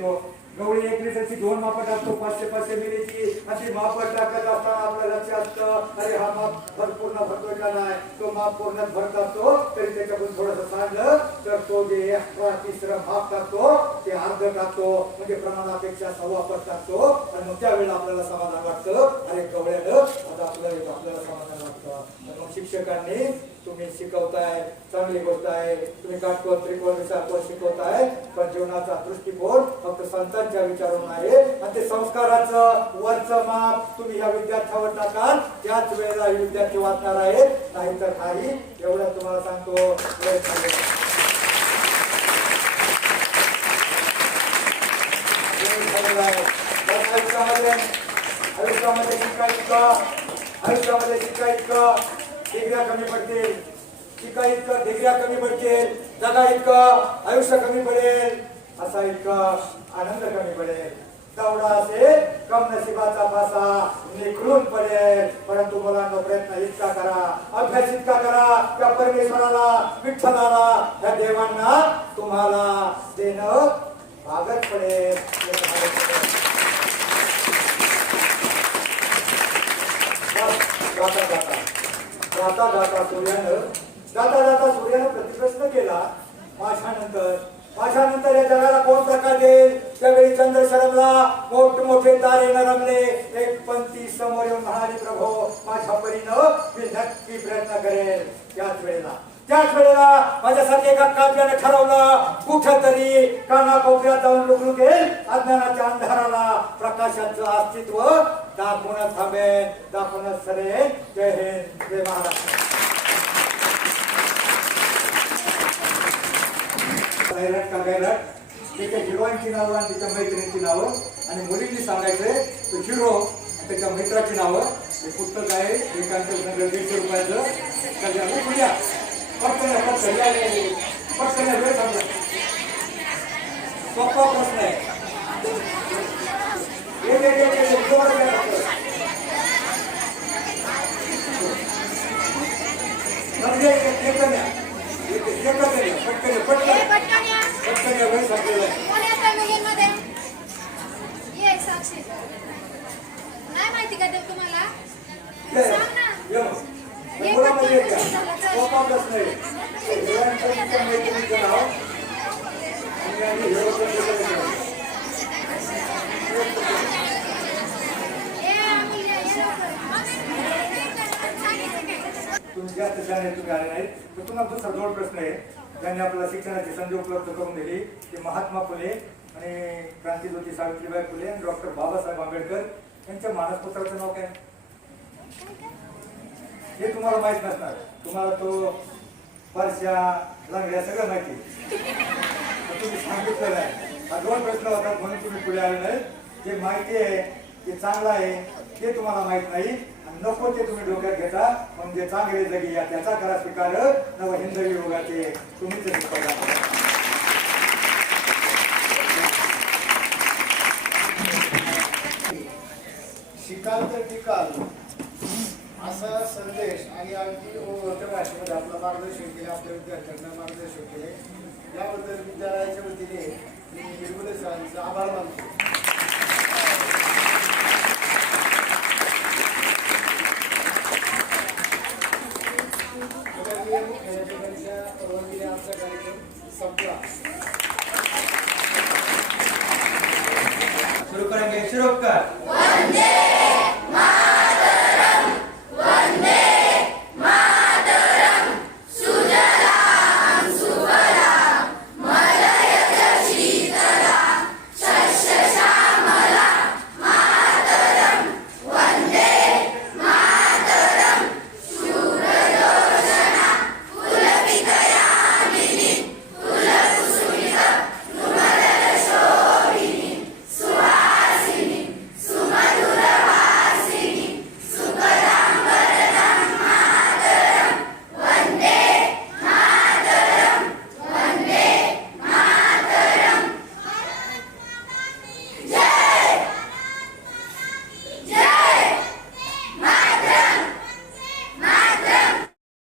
हो. गवळी एक लिटरची दोन माप टाकतो. पाचशे पाचशे मिलीची अशी माप टाकत असताना आपल्या लक्षात असतं. अरे हा माप भर पूर्ण भरतोय का नाही. तो माप पूर्ण भरत असतो तरी त्याच्याकडून थोडस सांगलं तर तो जे तिसरं माप टाकतो ते अर्ध टाकतो. म्हणजे प्रमाणापेक्षा सव्वा पट टाकतो. आणि मग त्यावेळेला आपल्याला समाधान वाटतं. अरे गवळ्यानं आता आपल्याला आपल्याला समाधान वाटतं तर मग शिक्षकांनी तुम्ही शिकवताय चांगली गोष्ट आहे. तुम्ही काटकोर त्रिकोण विचारकोर शिकवताय पण जीवनाचा दृष्टिकोन फक्त संतांच्या विचारून आहे. आणि ते संस्काराचं वरचं माप तुम्ही या विद्यार्थ्यावर टाकाल त्याच वेळेला हे विद्यार्थी वाचणार आहेत. नाहीतर काही एवढं तुम्हाला सांगतो. आयुष्यामध्ये शिकायचं आयुष्यामध्ये शिकायचं इतकं डिग्र्या कमी पडतील. शिका इतकं डिग्र्या कमी पडतील. जगा इतकं आयुष्य कमी पडेल. असा इतकं आनंद कमी पडेल. तेवढा असेल कम नशिबाचा फासा निखळून पडेल. परंतु मुलांना प्रयत्न इतका करा. अभ्यास इतका करा. त्या परमेश्वराला विठ्ठलाला त्या देवांना तुम्हाला देणं भागच पडेल हे भागच पडेल बस, जाता जाता जाता जाता सूर्यानं जाता जाता सूर्यानं प्रतिप्रश्न केला. माझ्यानंतर माझ्यानंतर या जगाला कोण प्रकाश देईल? त्यावेळी चंद्र शरमला मोठ मोठे तारे नरमले. एक पंक्ती समोर येऊन म्हणाले प्रभो माझ्या परीनं मी नक्की प्रयत्न करेल. त्याच वेळेला. त्याच वेळेला माझ्यासारखे एका काव्याने ठरवलं कुठंतरी काना कोपऱ्यात जाऊन लुकलुकेल. अज्ञानाच्या अंधाराला प्रकाशाचं अस्तित्व दाखवूनच थांबेल दाखवूनच सरेल जय हिंद जय महाराष्ट्र. गैरट का गैरट त्याच्या हिरोईनची नावं आणि त्याच्या मैत्रिणीची नावं. आणि मुलींनी सांगायचंय तो हिरो आणि त्याच्या मित्राची नावं. हे पुस्तक आहे एकांचं संग्रह दीडशे रुपयाचं. तर या उठूया पटकन पटकन. पटकन वेळ सांगला सोपा प्रश्न आहे एक एक एक एक एक जोरात या फक्त. म्हणजे एक- एकच या. एक- एकच या. पटकन पटकन. पटकन या. वेळ संपलेला साक्षी. नाही माहिती का ते तुम्हाला सांग ना ये मग. ये मुलामध्ये पटकन एक झालं का? तर. मैत्रिणीचं नाव आणि. तुम्ही आले नाहीत तुम्हाला दुसरा जोड प्रश्न आहे ज्यांनी आपल्याला शिक्षणाची संधी उपलब्ध करून दिली ते महात्मा फुले आणि क्रांतीज्योती सावित्रीबाई फुले आणि डॉक्टर बाबासाहेब आंबेडकर यांच्या मानसपुत्राचं नाव काय? हे तुम्हाला माहीत नसणार. तुम्हाला तो परश्या लंगड्या सगळं माहिती तुम्ही सांगितलं नाही हा दोन प्रश्न होतात म्हणून तुम्ही पुढे आले नाही. जे माहिती आहे ते चांगलं आहे ते तुम्हाला माहीत नाही. आणि नको ते तुम्ही डोक्यात घेता पण जे चांगले जगी या त्याचा खरा स्वीकार नव हिंद रोगाचे तुम्हीच शिकवला शिकाल तर टिकाल. असा संदेश आणि अगदी ओळखत्या भाषेमध्ये आपलं मार्गदर्शन केले आपल्या विद्यार्थ्यांना मार्गदर्शन केले. याबद्दल विद्यालयाच्या वतीने मी निर्मले सरांचा आभार मानतो. 16回